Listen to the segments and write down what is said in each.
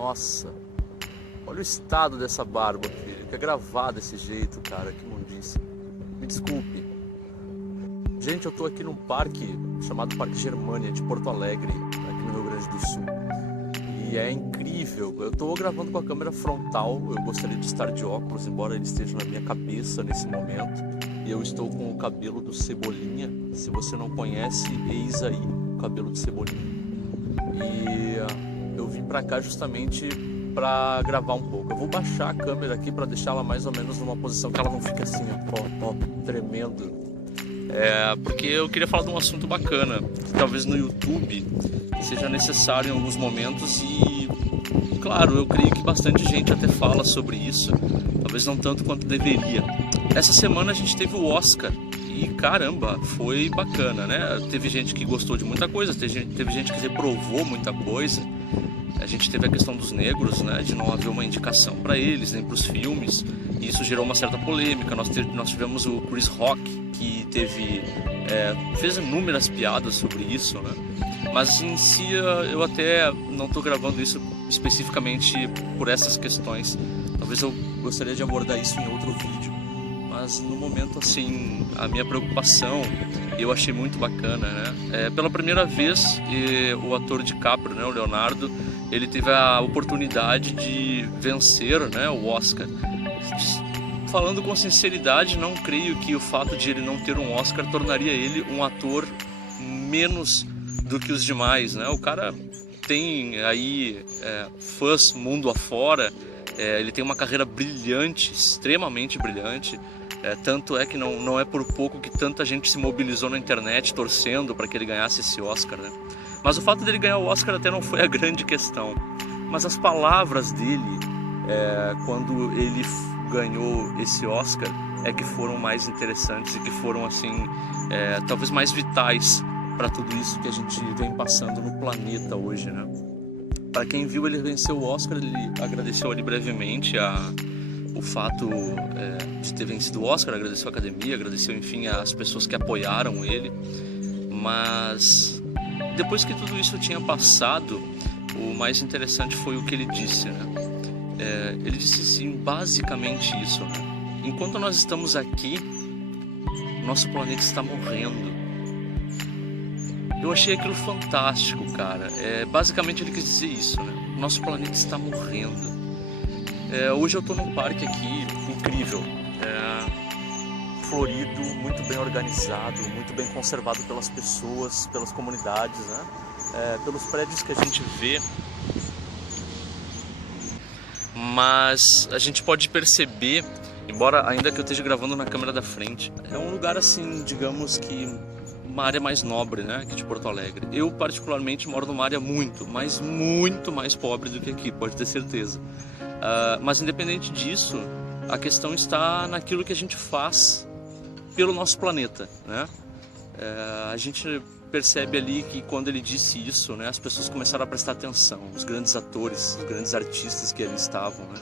Nossa, olha o estado dessa barba, filho. Que é gravar desse jeito, cara. Que imundice. Me desculpe. Gente, eu tô aqui num parque chamado Parque Germânia, de Porto Alegre, aqui no Rio Grande do Sul. E é incrível. Eu tô gravando com a câmera frontal. Eu gostaria de estar de óculos, embora ele esteja na minha cabeça nesse momento. E eu estou com o cabelo do Cebolinha. Se você não conhece, eis aí o cabelo do Cebolinha. E eu vim pra cá justamente pra gravar um pouco. Eu vou baixar a câmera aqui pra deixar ela mais ou menos numa posição que ela não fique assim, ó, tremendo. Porque eu queria falar de um assunto bacana, que talvez no YouTube seja necessário em alguns momentos e, claro, eu creio que bastante gente até fala sobre isso, talvez não tanto quanto deveria. Essa semana a gente teve o Oscar e, caramba, foi bacana, né? Teve gente que gostou de muita coisa, teve gente que reprovou muita coisa. A gente teve a questão dos negros, né, de não haver uma indicação para eles, nem para os filmes, e isso gerou uma certa polêmica. Nós tivemos o Chris Rock, que fez inúmeras piadas sobre isso, né? Mas em si eu até não estou gravando isso especificamente por essas questões. Talvez eu gostaria de abordar isso em outro vídeo. Mas no momento, assim, a minha preocupação, eu achei muito bacana, né? Pela primeira vez, o ator DiCaprio, né, o Leonardo, ele teve a oportunidade de vencer, né, o Oscar. Falando com sinceridade, não creio que o fato de ele não ter um Oscar tornaria ele um ator menos do que os demais, né? O cara tem aí fãs mundo afora, ele tem uma carreira brilhante, extremamente brilhante. Tanto é que não é por pouco que tanta gente se mobilizou na internet torcendo para que ele ganhasse esse Oscar, né? Mas o fato dele ganhar o Oscar até não foi a grande questão. Mas as palavras dele, quando ele ganhou esse Oscar, é que foram mais interessantes e que foram, assim, talvez mais vitais para tudo isso que a gente vem passando no planeta hoje, né? Para quem viu ele vencer o Oscar, ele agradeceu ali brevemente o fato de ter vencido o Oscar, agradeceu a academia, agradeceu, enfim, as pessoas que apoiaram ele. Mas depois que tudo isso tinha passado, o mais interessante foi o que ele disse, né? Ele disse, sim, basicamente isso, né? Enquanto nós estamos aqui, nosso planeta está morrendo. Eu achei aquilo fantástico, cara. Basicamente ele quis dizer isso, né? Nosso planeta está morrendo. Hoje eu estou num parque aqui incrível, florido, muito bem organizado, muito bem conservado pelas pessoas, pelas comunidades, né? Pelos prédios que a gente vê. Mas a gente pode perceber, embora ainda que eu esteja gravando na câmera da frente, é um lugar assim, digamos que uma área mais nobre, né, aqui de Porto Alegre. Eu particularmente moro numa área muito mais pobre do que aqui, pode ter certeza. Mas independente disso, a questão está naquilo que a gente faz pelo nosso planeta, né? A gente percebe ali que quando ele disse isso, né, as pessoas começaram a prestar atenção, os grandes atores, os grandes artistas que ali estavam, né?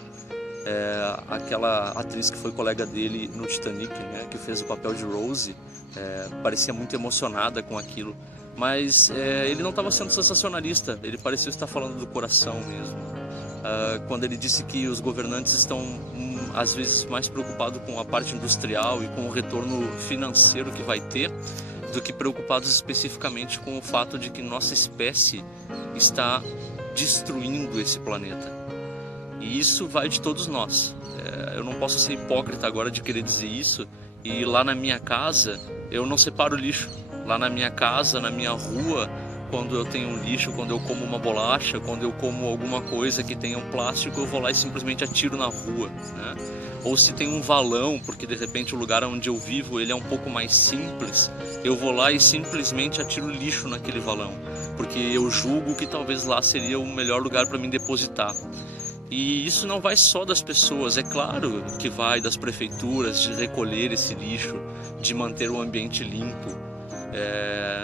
Aquela atriz que foi colega dele no Titanic, né, que fez o papel de Rose, parecia muito emocionada com aquilo, mas ele não estava sendo sensacionalista, ele parecia estar falando do coração mesmo. Quando ele disse que os governantes estão às vezes mais preocupados com a parte industrial e com o retorno financeiro que vai ter, do que preocupados especificamente com o fato de que nossa espécie está destruindo esse planeta. E isso vai de todos nós. Eu não posso ser hipócrita agora de querer dizer isso, e lá na minha casa eu não separo lixo. Lá na minha casa, na minha rua, quando eu tenho um lixo, quando eu como uma bolacha, quando eu como alguma coisa que tenha um plástico, eu vou lá e simplesmente atiro na rua, né? Ou se tem um valão, porque de repente o lugar onde eu vivo ele é um pouco mais simples, eu vou lá e simplesmente atiro lixo naquele valão, porque eu julgo que talvez lá seria o melhor lugar para mim depositar. E isso não vai só das pessoas, é claro que vai das prefeituras de recolher esse lixo, de manter o ambiente limpo.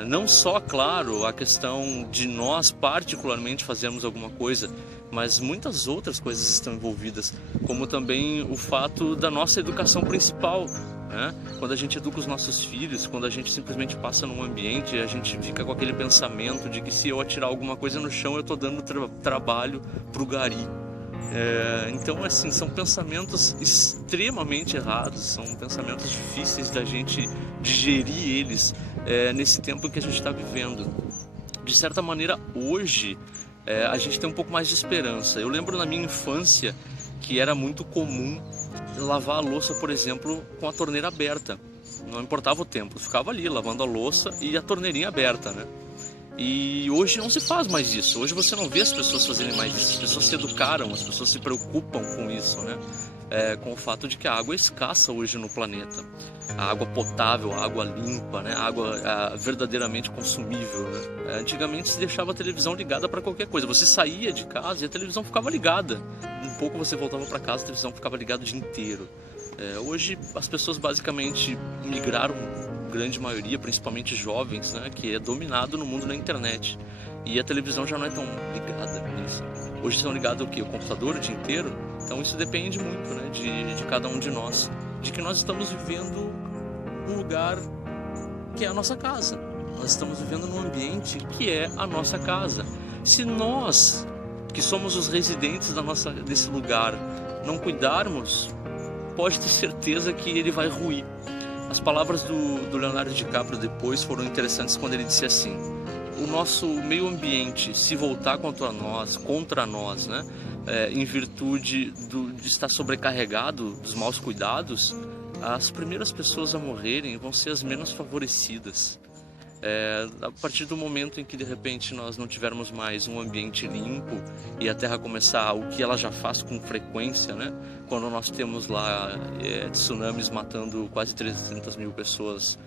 Não só, claro, a questão de nós particularmente fazermos alguma coisa, mas muitas outras coisas estão envolvidas, como também o fato da nossa educação principal. né? Quando a gente educa os nossos filhos, quando a gente simplesmente passa num ambiente, a gente fica com aquele pensamento de que se eu atirar alguma coisa no chão, eu estou dando trabalho pro gari. Então, assim, são pensamentos extremamente errados, são pensamentos difíceis da gente digerir eles nesse tempo que a gente está vivendo. De certa maneira, hoje, a gente tem um pouco mais de esperança. Eu lembro na minha infância que era muito comum lavar a louça, por exemplo, com a torneira aberta. Não importava o tempo, ficava ali lavando a louça e a torneirinha aberta, né? E hoje não se faz mais isso. Hoje você não vê as pessoas fazerem mais isso. As pessoas se educaram, as pessoas se preocupam com isso, né? Com o fato de que a água é escassa hoje no planeta. A água potável, a água limpa, né? A água verdadeiramente consumível, né? Antigamente se deixava a televisão ligada para qualquer coisa. Você saía de casa e a televisão ficava ligada. Um pouco você voltava para casa, a televisão ficava ligada o dia inteiro. Hoje as pessoas basicamente migraram, grande maioria, principalmente jovens, né, que é dominado no mundo na internet. E a televisão já não é tão ligada nisso. Hoje estão ligados o quê? O computador o dia inteiro? Então isso depende muito, né, de cada um de nós. De que nós estamos vivendo um lugar que é a nossa casa. Nós estamos vivendo num ambiente que é a nossa casa. Se nós, que somos os residentes desse lugar, não cuidarmos, pode ter certeza que ele vai ruir. As palavras do Leonardo DiCaprio depois foram interessantes quando ele disse assim: o nosso meio ambiente se voltar contra nós, né, em virtude de estar sobrecarregado dos maus cuidados, as primeiras pessoas a morrerem vão ser as menos favorecidas. A partir do momento em que de repente nós não tivermos mais um ambiente limpo e a Terra começar o que ela já faz com frequência, né? Quando nós temos lá tsunamis matando quase 300 mil pessoas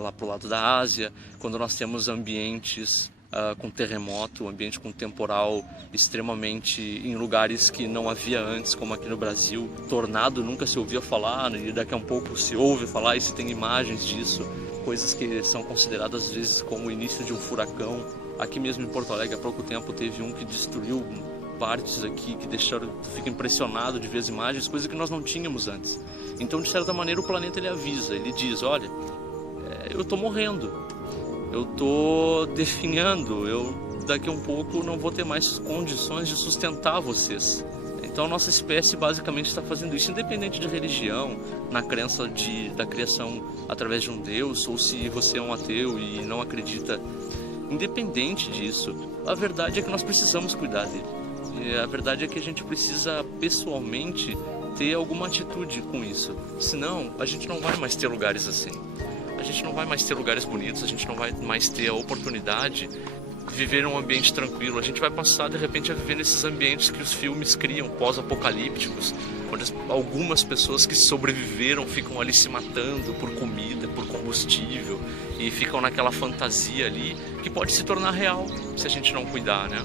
lá pro lado da Ásia, quando nós temos ambientes com terremoto, ambiente com temporal extremamente em lugares que não havia antes, como aqui no Brasil, tornado nunca se ouvia falar, e daqui a um pouco se ouve falar e se tem imagens disso, coisas que são consideradas às vezes como o início de um furacão. Aqui mesmo em Porto Alegre há pouco tempo teve um que destruiu partes aqui, que fica impressionado de ver as imagens, coisas que nós não tínhamos antes. Então, de certa maneira, o planeta ele avisa, ele diz: olha, eu estou morrendo, eu estou definhando, eu daqui a um pouco não vou ter mais condições de sustentar vocês. Então, nossa espécie basicamente está fazendo isso, independente de religião, na crença da criação através de um Deus, ou se você é um ateu e não acredita. Independente disso, a verdade é que nós precisamos cuidar dele. E a verdade é que a gente precisa pessoalmente ter alguma atitude com isso. Senão, a gente não vai mais ter lugares assim. A gente não vai mais ter lugares bonitos, a gente não vai mais ter a oportunidade de viver num ambiente tranquilo. A gente vai passar, de repente, a viver nesses ambientes que os filmes criam, pós-apocalípticos, onde algumas pessoas que sobreviveram ficam ali se matando por comida, por combustível, e ficam naquela fantasia ali, que pode se tornar real se a gente não cuidar, né?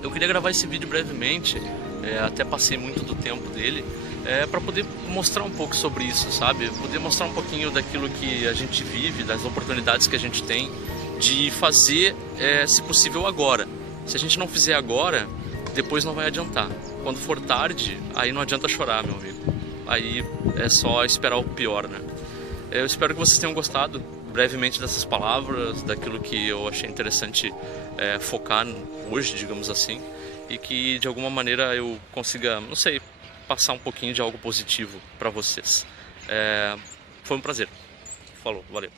Eu queria gravar esse vídeo brevemente, até passei muito do tempo dele, para poder mostrar um pouco sobre isso, sabe? Poder mostrar um pouquinho daquilo que a gente vive, das oportunidades que a gente tem de fazer, se possível, agora. Se a gente não fizer agora, depois não vai adiantar. Quando for tarde, aí não adianta chorar, meu amigo. Aí é só esperar o pior, né? Eu espero que vocês tenham gostado brevemente dessas palavras, daquilo que eu achei interessante focar hoje, digamos assim, e que de alguma maneira eu consiga, não sei, passar um pouquinho de algo positivo para vocês. Foi um prazer. Falou, valeu.